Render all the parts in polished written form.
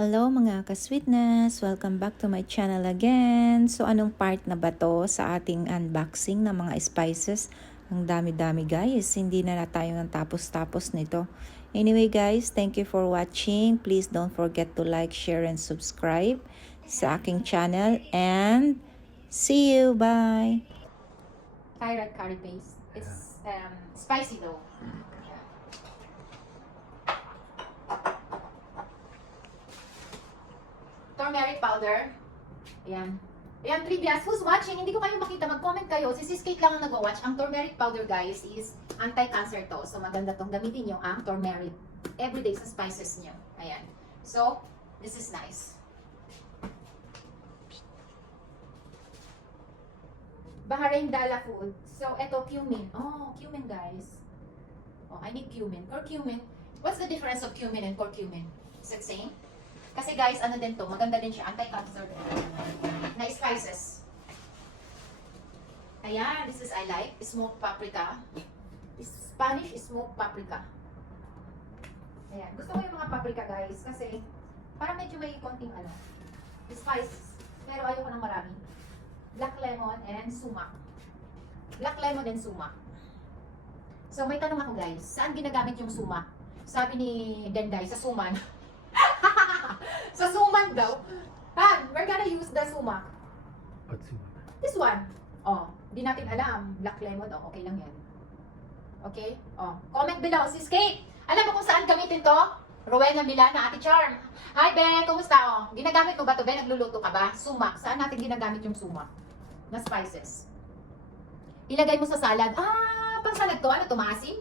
Hello mga ka-sweetness! Welcome back to my channel again. So anong part na ba to sa ating unboxing ng mga spices? Ang dami-dami guys, hindi na tayo ng tapos-tapos nito. Anyway guys, thank you for watching. Please don't forget to like, share, and subscribe sa aking channel. And see you! Bye! Thai red curry paste. It's spicy though. Yeah. Turmeric powder. Ayan. Ayan, previous. Who's watching? Hindi ko kayo makita. Mag-comment kayo. Si Sis Kate lang ang nag-watch. Ang turmeric powder, guys, is anti-cancer to. So, maganda tong gamitin nyo ang turmeric everyday sa spices nyo. Ayan. So, this is nice. Bahrain Dala Food. So, eto, cumin. Oh, cumin, guys. Oh, I need cumin. Curcumin. What's the difference of cumin and curcumin? Is it same? Kasi guys, ano din to, maganda din siya, anti-cancer na spices. Ayan, this is I like, smoked paprika. Spanish smoked paprika. Ayan, gusto ko yung mga paprika guys, kasi parang medyo may konting ano, spice, pero ayoko ng marami. Black lemon and sumac. Black lemon and sumac. So may tanong ako guys, saan ginagamit yung sumac? Sabi ni Denday, sa suman. Sa suman daw. Han, we're gonna use the sumac. What sumac? This one. Oh, di natin alam. Black lemon. Oh, okay lang yan. Okay? Oh, comment below. Sis Kate, alam mo kung saan gamitin to? Rowena Milana, Ate Charm. Hi, Ben. Kumusta? Oh, ginagamit mo ba to, Ben? Nagluluto ka ba? Sumac. Saan natin ginagamit yung sumac? Na spices. Ilagay mo sa salad. Ah, pang salad to. Ano to? Maasim?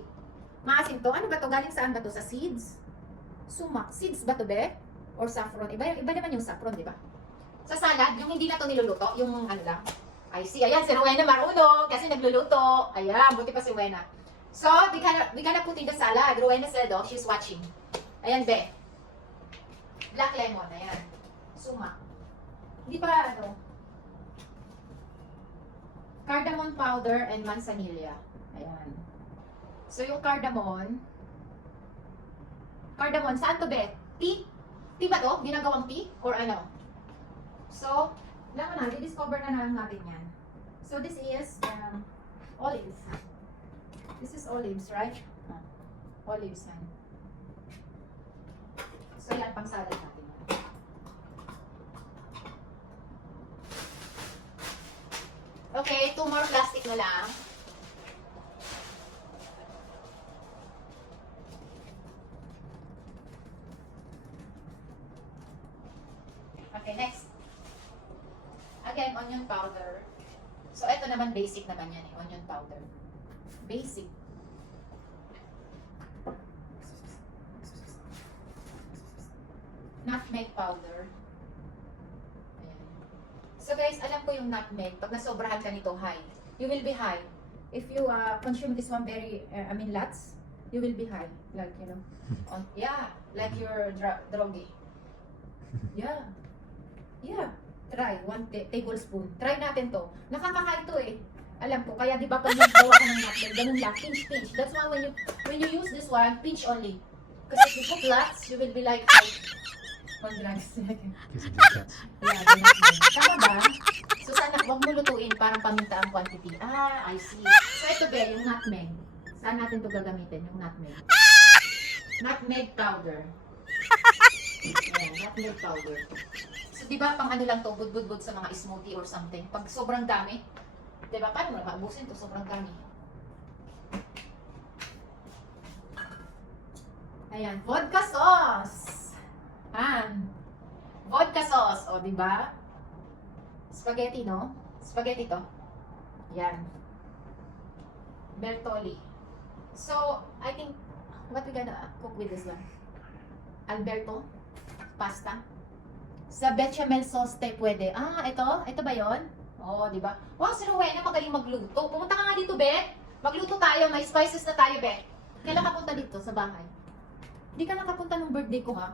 Maasim to. Ano ba to? Galing saan ba to? Sa seeds? Sumac. Seeds ba to, be? Or saffron. Iba naman yung saffron, di ba? Sa salad, yung hindi na to niluluto, yung ano lang. I see. Ayan, si Rowena marunong kasi nagluluto. Ayan, buti pa si Rowena. So, we gonna put in the salad. Rowena said, oh, she's watching. Ayan, be. Black lemon. Ayan. Sumac. Hindi pa, ano. Cardamom powder and manzanilla. Ayan. So, yung cardamom, saan to, be? Tea? Tea ba to? Ginagawang tea? Or ano? So, alam mo na, di-discover na lang natin yan. So, this is olives. This is olives, right? Olives yan. So, yan, pang salad natin. Okay, 2 more plastic na lang. Okay, next. Again, onion powder. So, ito naman, basic naman yan eh. Onion powder. Basic. Nutmeg powder. Ayan. So, guys, alam ko yung nutmeg. Pag nasobrahan ka nito, high. You will be high. If you consume this one very, lots, you will be high. Like, you know. Yeah, like your drogi. Yeah. Yeah, try. 1 tablespoon. Try natin to. Nakakakain to eh. Alam ko. Kaya di ba pag naggawa ka ng nutmeg, ganun lang. Pinch, pinch. That's why when you use this one, pinch only. Kasi if you put lots, you will be like, on drugs. Kissing the cats. Yeah, ganun. Tama ba? So sana, huwag mo lutuin. Parang paminta ang quantity. Ah, I see. So ito ba, yung nutmeg. Saan natin to gagamitin? Yung nutmeg. Nutmeg powder. Ayan, nutmeg powder. So, di ba, pang ano lang to, bud sa mga smoothie or something. Pag sobrang dami, di ba, paano mo na maubusin to? Sobrang dami. Ayan, vodka sauce. Vodka sauce, o, di ba? Spaghetti, no? Spaghetti to. Yan. Bertolli. So, I think, what we gonna cook with this one? Alberto? Pasta? Sa bechamel sauce tayo pwede. Ah, ito? Ito ba yon? Oo, di ba? Wow, si Rowena magaling magluto. Pumunta ka nga dito, Be. Magluto tayo. May spices na tayo, Be. Kailan ka punta dito sa bahay? Hindi ka nakapunta nung birthday ko, ha?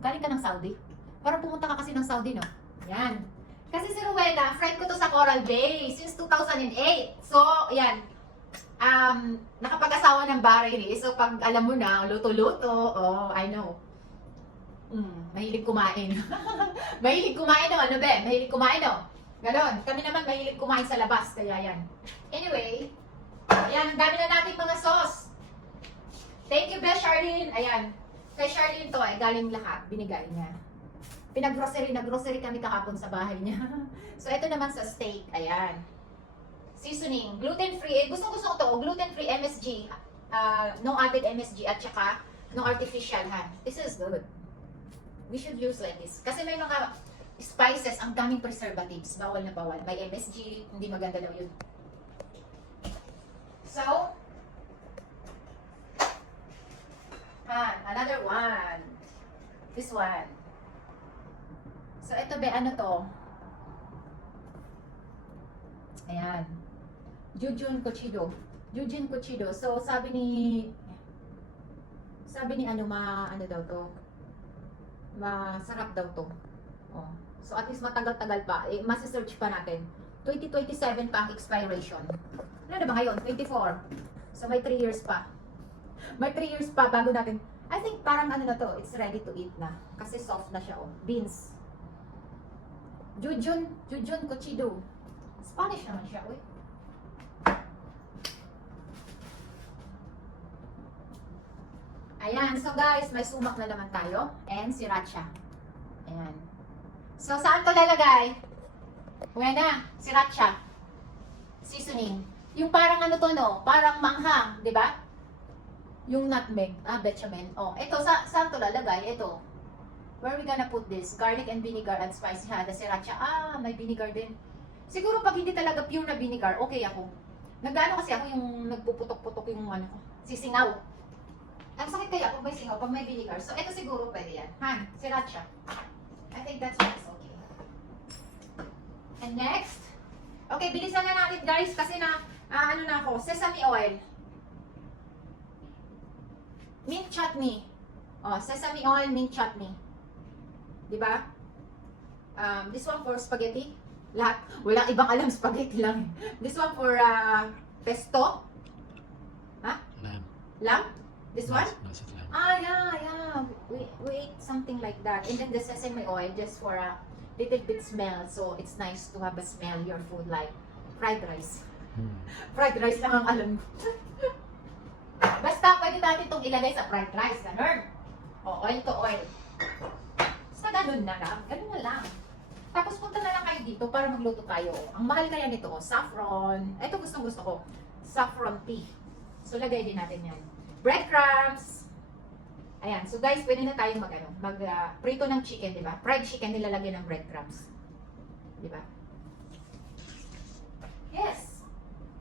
Galing ka ng Saudi? Parang pumunta ka kasi ng Saudi, no? Yan. Kasi si Rowena, friend ko to sa Coral Bay since 2008. So, yan. Nakapag-asawa ng Bahrain eh. So, pag alam mo na, luto-luto, oh, I know. Mahilig kumain. Mahilig kumain no, ano be? Mahilig kumain no? Ganon. Kami naman mahilig kumain sa labas, kaya yan. Anyway, ayan, ang dami na natin mga sauce. Thank you, Be Charlene. Ayan. Kay Charlene to, galing lahat. Binigay niya. Nag-grocery kami kahapon sa bahay niya. So, ito naman sa steak. Ayan. Seasoning. Gluten-free. Gusto ko to. Gluten-free MSG. No added MSG at saka no artificial, ha. This is good. We should use like this. Kasi may mga spices, ang daming preservatives. Bawal na bawal. May MSG. Hindi maganda daw yun. So, another one. This one. So, ito be, ano to? Ayan. Jujun Cochido. Jujun Cochido. So, sabi ni ano daw to? Masarap daw to. Oh. So, at least matagal-tagal pa. Masi-search pa natin. 2027 pa ang expiration. Ano na ba ngayon? 24. So, may 3 years pa. May 3 years pa bago natin. I think parang ano na to, it's ready to eat na. Kasi soft na siya, oh. Beans. Jujun Cochido. Spanish naman siya, uy. Ayan, so guys, may sumak na naman tayo. And sriracha. Ayan. So, saan to lalagay? Buena, sriracha. Seasoning. Yung parang ano to, no? Parang manghang, di ba? Yung nutmeg. Bechamel. Oh, ito, saan to lalagay? Ito. Where are we gonna put this? Garlic and vinegar and spicy, ha? The sriracha. May vinegar din. Siguro pag hindi talaga pure na vinegar, okay ako. Nagano kasi ako yung nagpuputok-putok yung ano, sisingaw. Ang sakit kaya pag may singaw, pag may vinegar. So, ito siguro pwede yan. Sriracha. I think that's okay. And next, okay, bilisan na natin guys kasi ano na ako, sesame oil. Mint chutney. Oh, sesame oil, mint chutney. Diba? This one for spaghetti. Lahat, walang ibang alam, spaghetti lang. This one for pesto. Lamb. Lamb? This one? Nice of lamb. Yeah. We ate something like that. And then the sesame oil just for a little bit smell. So it's nice to have a smell your food like fried rice. Fried rice lang ang alam ko. Basta pwede natin itong ilagay sa fried rice. Ganun. O, oil to oil. Basta ganun na lang. Ganun na lang. Tapos punta na lang kayo dito para magluto tayo. Ang mahal kaya nito, saffron. Ito gusto ko. Saffron tea. So lagay din natin yan. Breadcrumbs. Ayan. So guys, pwede na tayong prito ng chicken, di ba? Fried chicken nilalagay ng breadcrumbs. Di ba? Yes.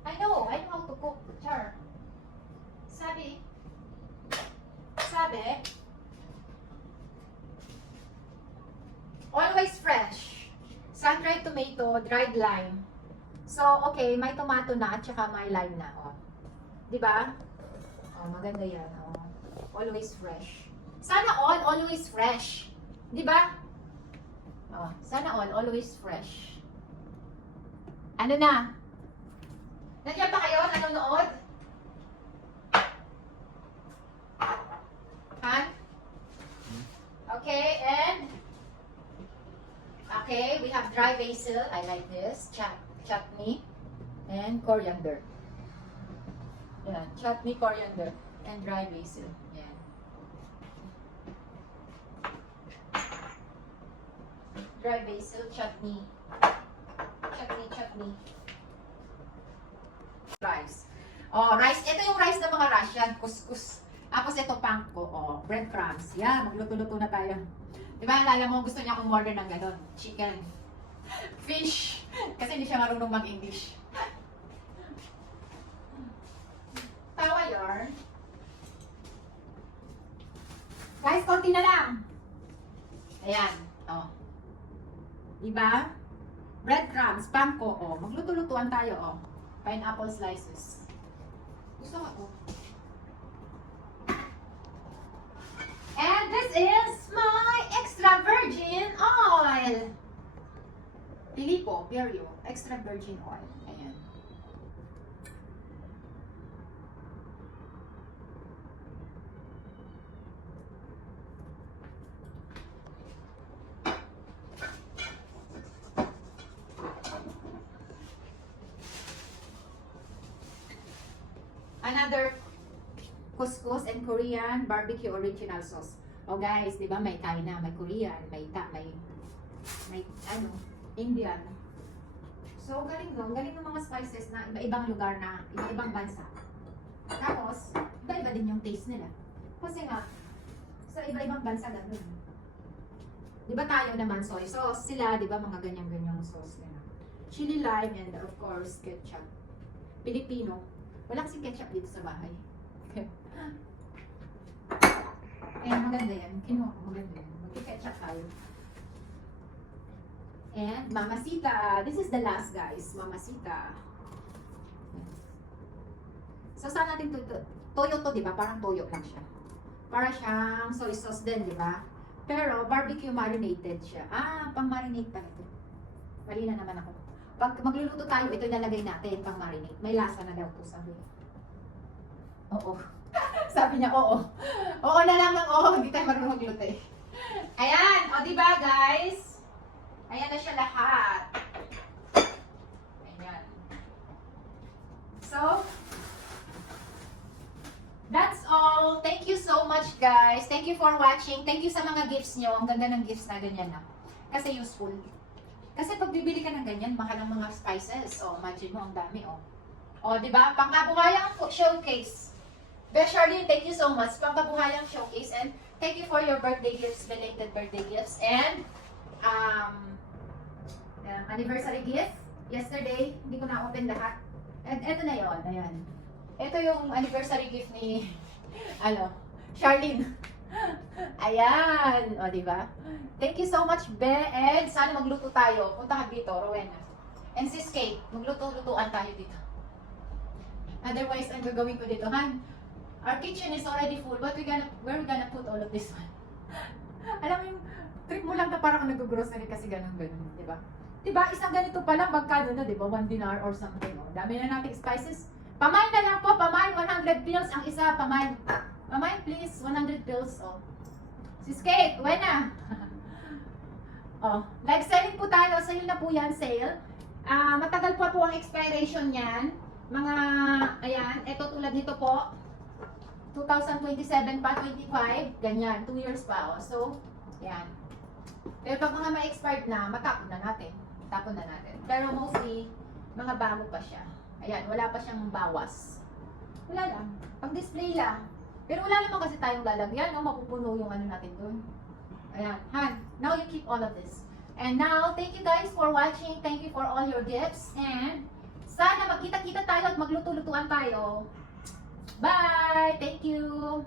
I know how to cook. Char. Sabi, always fresh. Sun-dried tomato, dried lime. So, okay, may tomato na at saka may lime na. Oh. Diba? Oh, maganda yan. Oh. Always fresh. Sana all, always fresh. Diba? Oh, sana all, always fresh. Ano na? Nandiyan pa kayo? Nanonood? Okay, and we have dry basil. I like this. Chutney and coriander. Yeah, chutney, coriander, and dry basil. Yeah. Dry basil, chutney. Rice. Oh, rice. Ito yung rice ng mga Russian. Couscous. Tapos ito pangko, breadcrumbs. Yeah, magluto-luto na tayo. Diba, alala mo, gusto niya akong order ng gano'n. Chicken. Fish. Kasi hindi siya marunong mag-English. Tawa yarn. Guys, konti na lang. Ayan. Oh. Diba? Breadcrumbs, pangko, magluto-lutuan tayo, Pineapple slices. Gusto ko, And this is my extra virgin oil. Pilipo, Perio, extra virgin oil. Ayan. another couscous and Korean barbecue original sauce. Oh guys, di ba may China, may Korean, may ano, Indian. So galing no, galing ng mga spices na iba-ibang lugar na, iba-ibang bansa. Tapos, iba-iba din yung taste nila. Kasi nga, sa iba-ibang bansa ganun. Di ba tayo naman soy sauce, sila di ba mga ganyan-ganyang sauce nila. Chili lime and of course ketchup. Pilipino. Wala kasing ketchup dito sa bahay. Ayan, maganda yan. Kinuha ko, maganda yan. Mag-ketchup tayo. And Mamacita. This is the last guys. Mamacita. So saan natin toyo to, di ba? Parang toyo lang siya. Para siyang soy sauce din, di ba? Pero barbecue marinated siya. Ah, pang marinate pala ito. Mali na naman ako. Pag magluluto tayo, ito ilalagay natin pang marinate. May lasa na daw to, sabi. Oo. Sabi niya, oo. Oo na lang ng oo. Hindi tayo marunong magluto eh. Ayan. O, diba guys? Ayan na siya lahat. Ayan. So, that's all. Thank you so much guys. Thank you for watching. Thank you sa mga gifts nyo. Ang ganda ng gifts na ganyan na. Kasi useful. Kasi pag bibili ka ng ganyan, mahal ang mga spices. O, imagine mo, ang dami o. O, diba? Pangkabuhayang showcase. Beth Charlene, thank you so much. Pangkabuhayang showcase. And thank you for your birthday gifts, belated birthday gifts. And, anniversary gift. Yesterday, hindi ko na-open lahat. And eto na yon, ayan. Ito yung anniversary gift ni, Charlene. Ayan. O, diba? Thank you so much, Be. And sana magluto tayo. Punta ka dito, Rowena. And sis Kate, magluto-lutuan tayo dito. Otherwise, ang gagawin ko dito, Han, our kitchen is already full, but where we gonna put all of this one? Alam mo yung trip mo lang na parang nag-grocery kasi ganun, di ba? Di ba, isang ganito pa lang, magkano na, di ba? 1 dinar or something. Oh. Dami na nating spices. Pamain na lang po, pamain, 100 pills ang isa, pamain. Pamain please, 100 pills. Oh. Sis Kate, na. Oh, live selling po tayo, sale na po yan, sale. Matagal pa po ang expiration niyan. Mga, ayan, eto tulad nito po. 2027 pa, 25, ganyan, 2 years pa. Oh. So, yan. Pero pag mga ma-expired na, matapon na natin. Tapon na natin. Pero mostly, mga bago pa siya. Ayan, wala pa siyang bawas. Wala lang. Pang-display lang. Pero wala naman kasi tayong lalagyan, no? Mapupuno yung ano natin dun. Ayan, Han, now you keep all of this. And now, thank you guys for watching. Thank you for all your gifts. And sana magkita-kita tayo at magluto-lutuan tayo. Bye! Thank you!